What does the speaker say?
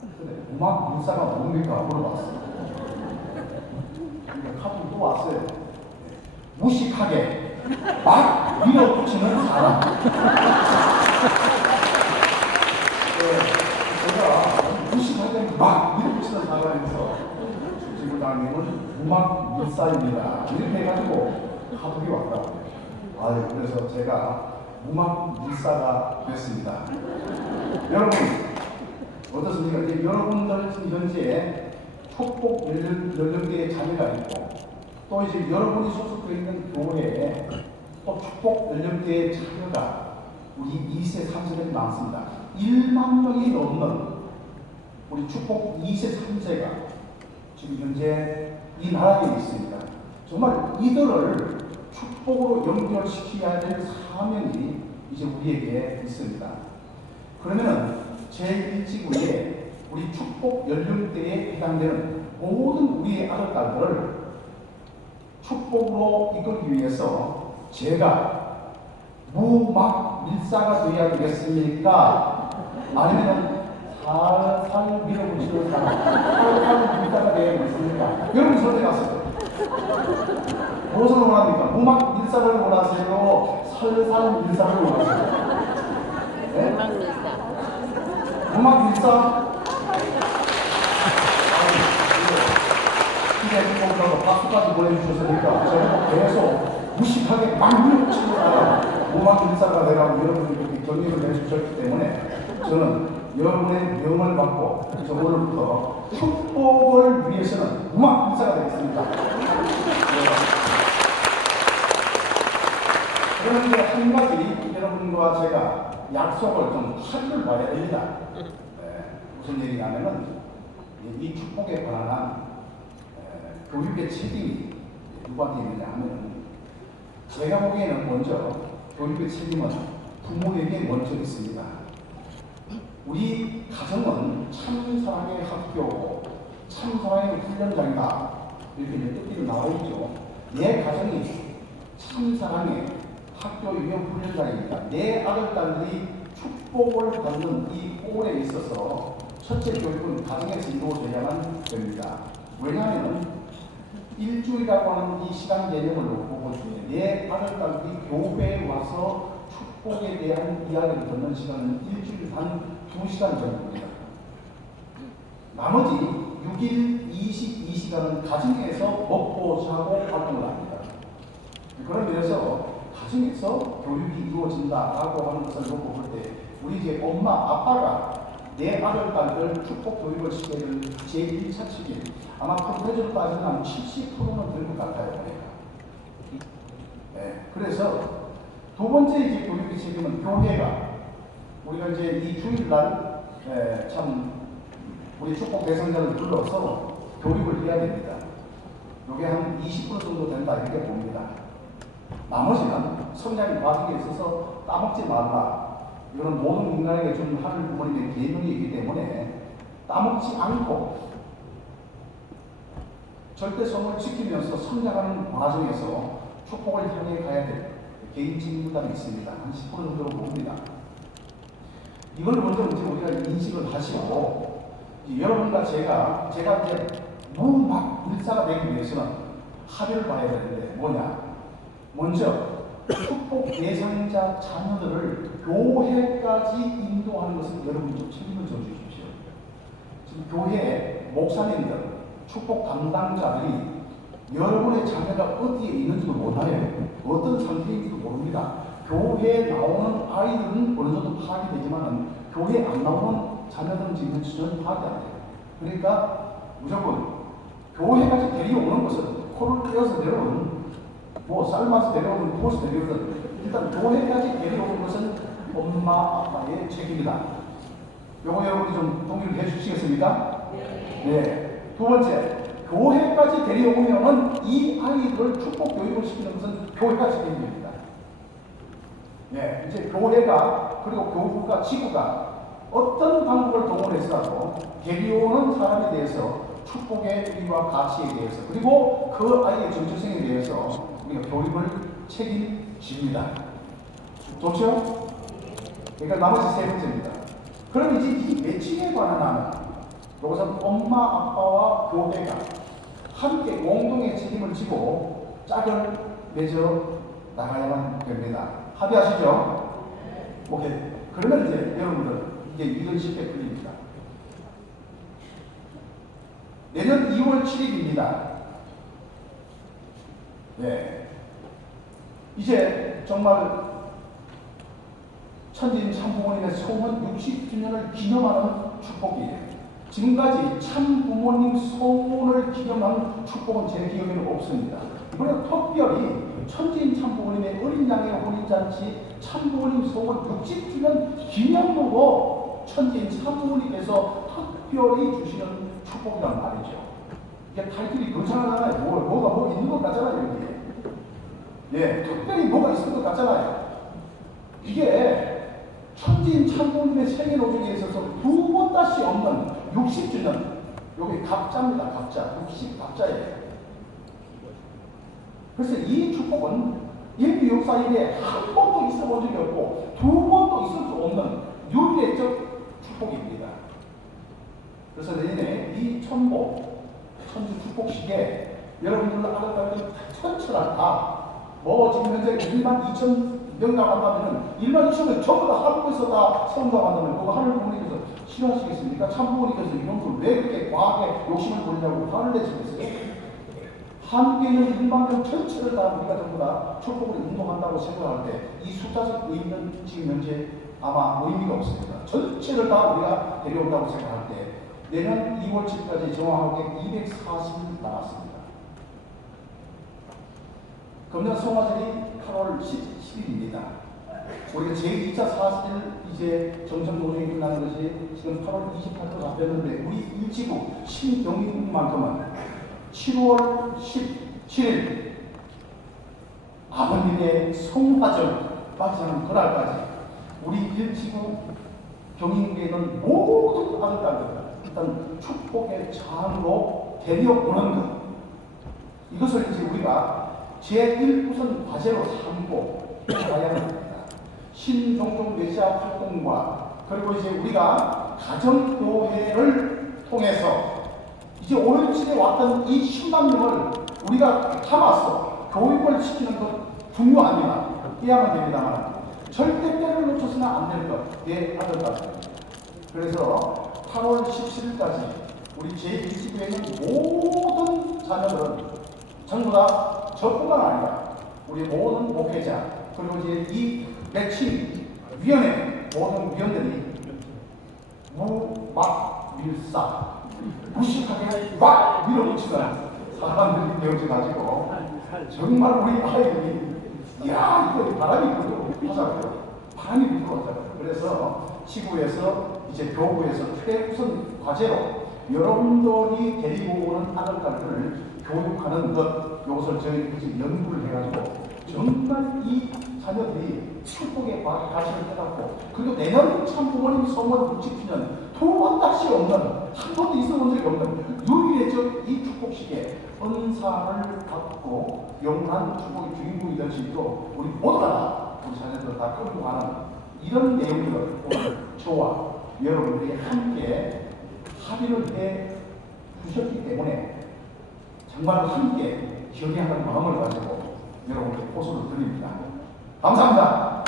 근데 음악 인사가 뭡니까? 물어봤어요. 그러니까 카톡 또 왔어요. 무식하게 막 밀어붙이는 사람. 제가 무식하게 막 밀어붙이는 사람에서 지구장님은 음악 밀사입니다. 이렇게 해가지고 카톡이 왔다고요. 그래서 제가 음악 밀사가 됐습니다. 여러분 어떻습니까? 이제 여러분들 지금 현재 축복 연령대의 자녀가 있고 또 이제 여러분이 소속되어 있는 교회에 또 축복 연령대의 자녀가 우리 2세, 3세들이 많습니다. 1만 명이 넘는 우리 축복 2세, 3세가 지금 현재 이 나라에 있습니다. 정말 이들을 축복으로 연결시켜야 될 사명이 이제 우리에게 있습니다. 그러면은 제1지구에 우리 축복 연령대에 해당되는 모든 우리의 아들, 딸들을 축복으로 이끌기 위해서 제가 무막 밀사가 되어야 되겠습니까? 아니면 살살 밀어붙이는 사람, 살살 밀사가 되어야 되겠습니까? 여러분 선택하세요. 무엇을 원합니까? 무막 밀사를 원하세요? 살살 밀사를 원하세요? 네? 음악 밀사. 음악 밀사? 기대해보고 박수까지 보내주셨으니까 제가 계속 무식하게 막 밀어붙이는 사람 음악 밀사가 되라고 여러분이 격려를 해주셨기 때문에 저는 여러분의 명을 받고 그래서 오늘부터 축복을 위해서는 음악 밀사가 되겠습니다. 그런데 한 가지 여러분과 제가 약속을 좀 하기를 봐야 됩니다. 무슨 얘기냐면은 이 축복에 관한 교육의 책임이 누구한테 있느냐 하면 제가 보기에는 먼저 교육의 책임은 부모에게 먼저 있습니다. 우리 가정은 참 사랑의 학교고 참 사랑의 훈련장이다 이렇게 뜻이 나와 있죠. 내 가정이 참 사랑의 학교이며 훈련장입니다. 내 아들, 딸들이 축복을 받는 이 꼴에 있어서 첫째 교육은 가정에서 이루어져야만 됩니다. 왜냐하면 일주일이라고 하는 이 시간 개념을 놓고 볼 때 내 아들, 딸들이 교회에 와서 축복에 대한 이야기를 듣는 시간은 일주일 단 2시간 정도입니다. 나머지 6일 22시간은 가정에서 먹고 자고 활동을 합니다. 그런 면에서 가정에서 교육이 이루어진다라고 하는 것을 놓고 볼 때 우리 이제 엄마, 아빠가 내 아들, 딸들 축복 교육을 시켜야 될 제1차 책임 아마 프로페서로 따지면 한 70%는 될 것 같아요. 네, 그래서 두 번째 이제 교육의 책임은 교회가 우리가 이제 이 주일날 참 우리 축복 대상자를 불러서 교육을 해야 됩니다. 이게 한 20% 정도 된다 이렇게 봅니다. 나머지는 성장 과정에 있어서 따먹지 말라. 이런 모든 인간에게 준 하늘 부모님의 계명이 있기 때문에 따먹지 않고 절대성을 지키면서 성장하는 과정에서 축복을 향해 가야 될 개인 책임감이 있습니다. 한 10% 정도로 봅니다. 이걸 먼저 이제 우리가 인식을 하시고 여러분과 제가 이제 무막 밀사가 되기 위해서는 합의를 봐야 되는데 뭐냐? 먼저 축복 대상자 자녀들을 교회까지 인도하는 것을 여러분이 좀 책임을 져 주십시오. 지금 교회 목사님들, 축복 담당자들이 여러분의 자녀가 어디에 있는지도 몰라요. 어떤 상태인지도 모릅니다. 교회에 나오는 아이들은 어느 정도 파악이 되지만 교회에 안 나오는 자녀들은 지금 전혀 파악이 안 돼요. 그러니까 무조건 교회까지 데려오는 것은 코를 떼어서 내려오는 뭐 삶아서 데려오든 구워서 데려오든 일단 교회까지 데려오는 것은 엄마 아빠의 책임이다. 요거 여러분이 좀 동의를 해 주시겠습니까? 네. 두 번째, 교회까지 데려오면은 이 아이들을 축복 교육을 시키는 것은 교회가 책임입니다. 네. 이제 교회가 그리고 교구가 지구가 어떤 방법을 동원해서라도 데려오는 사람에 대해서 축복의 의미와 가치에 대해서 그리고 그 아이의 정체성에 대해서 우리가 교육을 책임집니다. 좋죠? 그러니까 나머지 세 번째입니다. 그럼 이제 이 매칭에 관한 이것은 엄마 아빠와 교회가 함께 공동의 책임을 지고 짝을 맺어 나가야만 됩니다. 합의하시죠? 오케이. 그러면 이제 여러분들 이게 이건 쉽게 풀립니다. 내년 2월 7일입니다. 네. 이제 정말 천지인 참부모님의 소원 60주년을 기념하는 축복이에요. 지금까지 참부모님 소원을 기념한 축복은 제 기억에는 없습니다. 이번에 특별히 천지인 참부모님의 어린 양의 혼인잔치 참부모님 소원 60주년 기념으로 천지인 참부모님께서 특별히 주시는 축복이란 말이죠. 이게 타이틀이 괜찮잖아요. 뭐가 뭐 있는 것 같잖아요, 여기에. 예, 특별히 뭐가 있을 것 같잖아요. 이게 천지인 참부모님의 생애 노정에 있어서 두 번 다시 없는 60주년. 여기 갑자입니다. 갑자. 60 갑자예요. 그래서 이 축복은 인류 역사에 한 번도 있어본 적이 없고 두 번도 있을 수 없는 유일적 축복입니다. 그래서 내년에 이 천주 축복식에 여러분들 아들들 천천한 뭐 지금 현재 1만 2천 명이라고 한다면 1만 2천명 전부 다 한국에서 다 성장한다면 그거 하늘 부모님께서 싫어하시겠습니까? 참부모님께서 이런 걸 왜 그렇게 과하게 욕심을 부리냐고 화를 내시겠어요? 한국에 있는 1만 명 전체를 다 우리가 전부 다 축복으로 운동한다고 생각할 때 이 숫자적 의미는 지금 현재 아마 의미가 없습니다. 전체를 다 우리가 데려온다고 생각할 때 내년 2월 7일까지 정확하게 240일 남았습니다. 금년 송화절이 8월 10일입니다. 우리가 제2차 40일 이제 정착노동이 끝나는 것이 지금 8월 28일 잡혔는데 우리 일지구 신경민만큼은 7월 17일 아버님의 송화절 맞이하는 그날까지 우리 일지구 경인교회는 모든 아들딸들 일단 축복의 장으로 데려오는 것 이것을 이제 우리가 제1우선 과제로 삼고 가야 합니다. 신종종 메시아 활동과 그리고 이제 우리가 가정교회를 통해서 이제 5년치에 왔던 이 10만 명을 우리가 담아서 교육을 시키는 것 중요합니다. 해야만 됩니다만 절대 때를 놓쳐서는 안 될 것. 내 아들까지. 그래서 8월 17일까지 우리 제1지교회는 모든 자녀들은 전부 다 저뿐만 아니라 우리 모든 목회자 그리고 이제 이 매칭 위원회 모든 위원들이 무막밀사 무식하게 막 밀어붙이는 사람들이 되어져가지고 정말 우리 아이들이 이야 이거 바람이 불고 하잖아요. 바람이 불고 하잖아요. 그래서 지구에서 이제 교구에서 최우선 과제로 여러분들이 데리고 오는 아들딸들을 교육하는 것 이것을 저희 연구를 해가지고 정말 이 자녀들이 축복의 가치를 깨닫고 그리고 내년 참부모님 소원 60주년 두 번 다시 없는 한 번도 있어본 적이 없는 유일의 이 축복식에 은사를 받고 영원한 축복의 주인공이 될 수 있도록 우리 모두가 우리 자녀들 다 끌고 가는 이런 내용들을 오늘 저와 여러분들이 함께 합의를 해 주셨기 때문에 정말 함께 기억하는 마음을 가지고 여러분께 호소를 드립니다. 감사합니다.